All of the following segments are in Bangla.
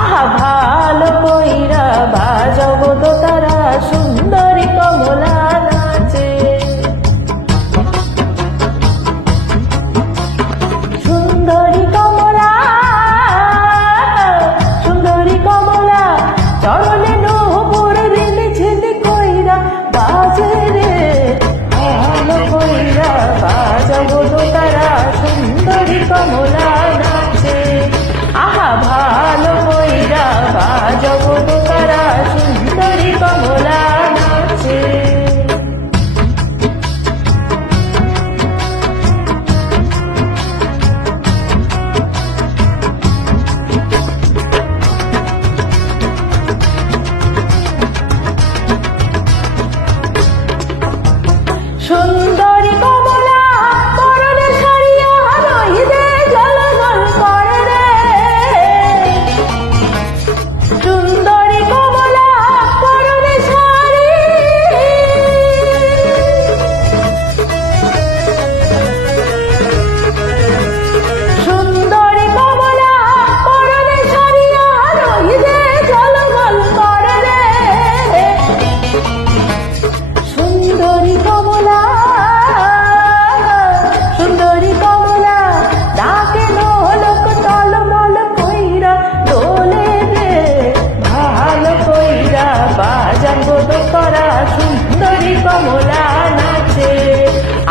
আহা ভালো কইরা বাজাবো দোতারা সুন্দরী কমলা নাচে। সুন্দরী কমলা সুন্দরী কমলা চরণে নূপুর রিমি ঝিলি কইরা বাজে রে ভালো কইরা বাজাবো দোতারা সুন্দরী কমলা নাচে। আহা ভালো কইরা বাজাবো দোতারা সুন্দরী কমলা নাচে। সুন্দরী কমলা পরনে সারিয়া রহিদে জলজল করে রে। সুন্দরী কমলা পরনে শাড়ি সুন্দরী কমলা পরনে সারিয়া রহিদে জলজল করে রে। সুন্দরী কমলা সুন্দরী কমলা ডাকে লোক টলমল কইরা দোলে রে ভালো কইরা বাজাবো দোতারা সুন্দরী কমলা নাচে।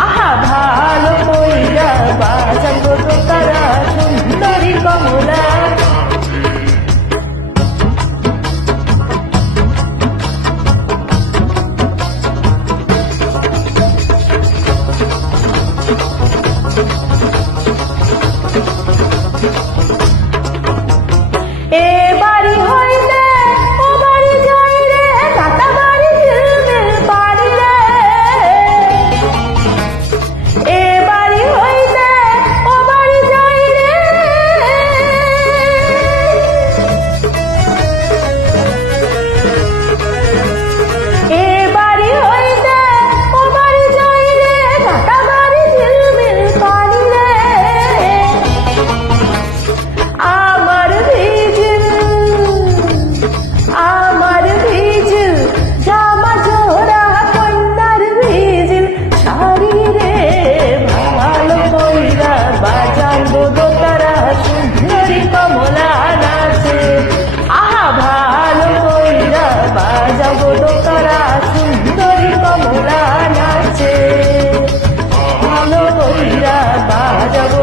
আহা ভালো কইরা বাজাবো দোতারা সুন্দরী কমলা। এ বাড়ি হইতে ও বাড়ি যাই রে কাটা বাড়ি ঝিলমিল বাড়ি রে। এ বাড়ি হইতে ও বাড়ি যাই রে এ বাড়ি হইতে ও বাড়ি যাই রে কাটা বাড়ি ঝিলমিল বাড়ি রে। আমার ভিজিল জামা জোড়া কন্যার ভিজিল শাড়ি রে ভালো কইরা বাজাবো দোতারা সুন্দরী কমলা নাচে। আহা ভালো কইরা বাজাবো দোতারা সুন্দরী কমলা নাচে। ভালো কইরা বাজাবো